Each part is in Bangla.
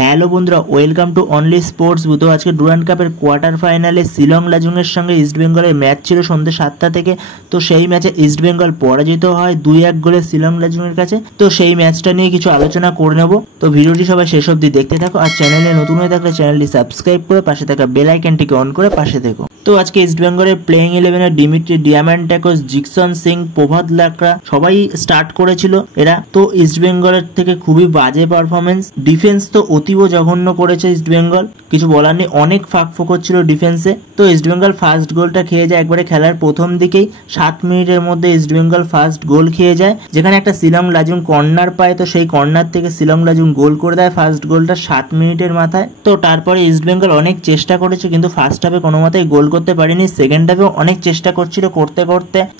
হ্যালো বন্ধুরা, ওয়েলকাম টু অনলি স্পোর্টস। তো আজকে ডুরান্ড কাপের কোয়ার্টার ফাইনালে শিলং লাজংয়ের সঙ্গে ইস্টবেঙ্গলের ম্যাচ ছিল সন্ধ্যে 7টা থেকে। তো সেই ম্যাচে ইস্টবেঙ্গল পরাজিত হয় 2-1 গোলে শিলং লাজংয়ের কাছে। তো সেই ম্যাচটা নিয়ে কিছু আলোচনা করে নেব। তো ভিডিওটি সবাই শেষ অবধি দেখতে থাকো, আর চ্যানেলে নতুন হয়ে থাকলে চ্যানেলটি সাবস্ক্রাইব করে পাশে থাকা বেল আইকনটিকে অন করে পাশে থেকো। তো আজকে ইস্টবেঙ্গলের playing 11-এ Dmitry Diamantakos, Jeakson Singh, প্রভাত লাকড়া সবাই স্টার্ট করেছিল এরা। তো ইস্টবেঙ্গলের থেকে খুবই বাজে পারফরমেন্স। ডিফেন্স তো অতীব জঘন্য করেছে ইস্টবেঙ্গল, কিছু বলার নেই। অনেক ফাঁক ফোকর ছিল ডিফেন্সে। তো ইস্টবেঙ্গল ফার্স্ট গোলটা খেয়ে যায় একবারে খেলার প্রথম দিকেই। 7 মিনিটের মধ্যে ইস্টবেঙ্গল ফার্স্ট গোল খেয়ে যায়, যেখানে একটা শিলং লাজং কর্নার পায়। তো সেই কর্নার থেকে শিলং লাজং গোল করে দেয় ফার্স্ট গোলটা 7 মিনিটের মাথায়। তো তারপরে ইস্টবেঙ্গল অনেক চেষ্টা করেছে, কিন্তু ফার্স্ট হাফে কোনো মতেই গোল করতে পারেনি। সেকেন্ড হাফেও অনেক চেষ্টা করছিল, করতে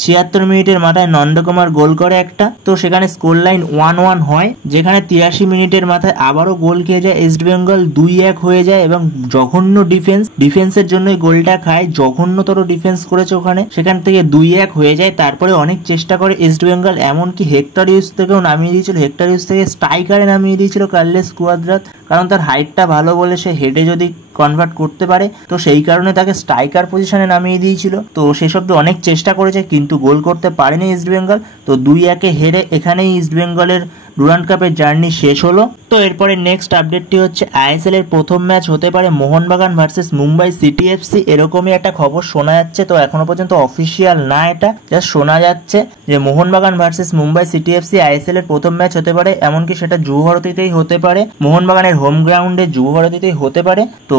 76 মিনিটের মাথায় নন্দকুমার গোল করে একটা। তো সেখানে স্কোর লাইন 1-1 হয়, যেখানে 83 মিনিটের মাথায় আবারও গোল খেয়ে যায় ইস্টবেঙ্গল, 2-1 হয়ে যায়। এবং জঘন্য ডিফেন্সের জন্যই গোলটা খায়। জঘন্যতর ডিফেন্স করেছে ওখানে, সেখান থেকে 2-1 হয়ে যায়। তারপরে অনেক চেষ্টা করে ইস্টবেঙ্গল, এমনকি হেক্টর ইউজ থেকেও নামিয়ে দিয়েছিল। হেক্টর ইউজ থেকে স্ট্রাইকারে নামিয়ে দিয়েছিল কার্লেস কুয়াদ্রাত, কারণ তার হাইটটা ভালো বলে সে হেডে যদি কনভার্ট করতে পারে, তো সেই কারণে তাকে স্ট্রাইকার পজিশনে নামিয়ে দিয়েছিল। তো সেসব তো অনেক চেষ্টা করেছে, কিন্তু গোল করতে পারেনি ইস্টবেঙ্গল। তো 2-1 হেরে এখানেই ইস্টবেঙ্গলের ডুরান্ড কাপের জার্নি শেষ হলো। তো এরপরে নেক্সট আপডেটটি হচ্ছে আইএসএল এর প্রথম ম্যাচ হতে পারে Mohun Bagan versus Mumbai city FC, এরকমই একটা খবর শোনা যাচ্ছে। তো এখনো পর্যন্ত অফিসিয়াল না, এটা জাস্ট শোনা যাচ্ছে যে Mohun Bagan versus Mumbai city FC ISL এর প্রথম ম্যাচ হতে পারে। এমনকি সেটা যুব ভারতীতেই হতে পারে, মোহনবাগানের হোম গ্রাউন্ডে যুব ভারতীতেই হতে পারে। তো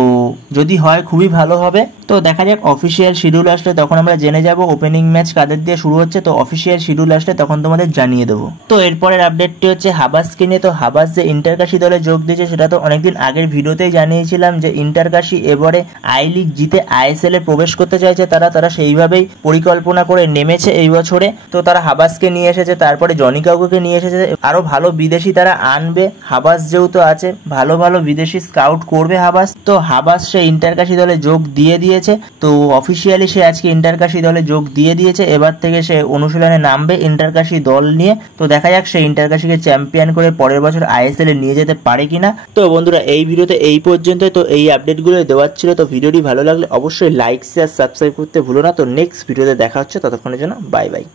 যদি হয় খুবই ভালো হবে। তো দেখা যাক, অফিসিয়াল শিডিউল আসলে তখন আমরা জেনে যাব ওপেনিং ম্যাচ কাদের দিয়ে শুরু হচ্ছে। তো অফিসিয়াল শিডিউল আসলে তখন তোমাদের জানিয়ে দেবো। তো এরপরের আপডেটটি হচ্ছে হাবাসকে নিয়ে। তো হাবাস যে ইন্টারকাশি দলে যোগ দিয়েছে, সেটা তো অনেকদিন আগের ভিডিওতেই জানিয়েছিলাম যে ইন্টারকাশি এবারে আই লিগ জিতে আইএসএল এ প্রবেশ করতে চাইছে। তারা সেইভাবেই পরিকল্পনা করে নেমেছে এই বছরে। তো তারা হাবাসকে নিয়ে এসেছে, তারপরে জনি কাউকে নিয়ে এসেছে। আরো ভালো বিদেশি তারা আনবে। হাবাস যেহেতু আছে, ভালো ভালো বিদেশি স্কাউট করবে হাবাস। তো হাবাস সে ইন্টারকাশি দলে যোগ দিয়ে দিয়েছে। তো অফিসিয়ালি সে আজকে ইন্টারকাশি দলে যোগ দিয়ে দিয়েছে। এবার থেকে সে অনুশীলনে নামবে ইন্টারকাশি দল নিয়ে। তো দেখা যাক সে ইন্টারকাশিকে চ্যাম্পিয়ন করে পরের বছর আইএসএল এ নিয়ে যেতে পারে কিনা। তো বন্ধুরা, এই ভিডিওতে এই পর্যন্ত। তো এই আপডেটগুলো দেওয়ার ছিল। তো ভিডিওটি ভালো লাগলে অবশ্যই লাইক, শেয়ার, সাবস্ক্রাইব করতে ভুলো না। তো নেক্সট ভিডিওতে দেখা হচ্ছে, ততক্ষণের জন্য বাই বাই।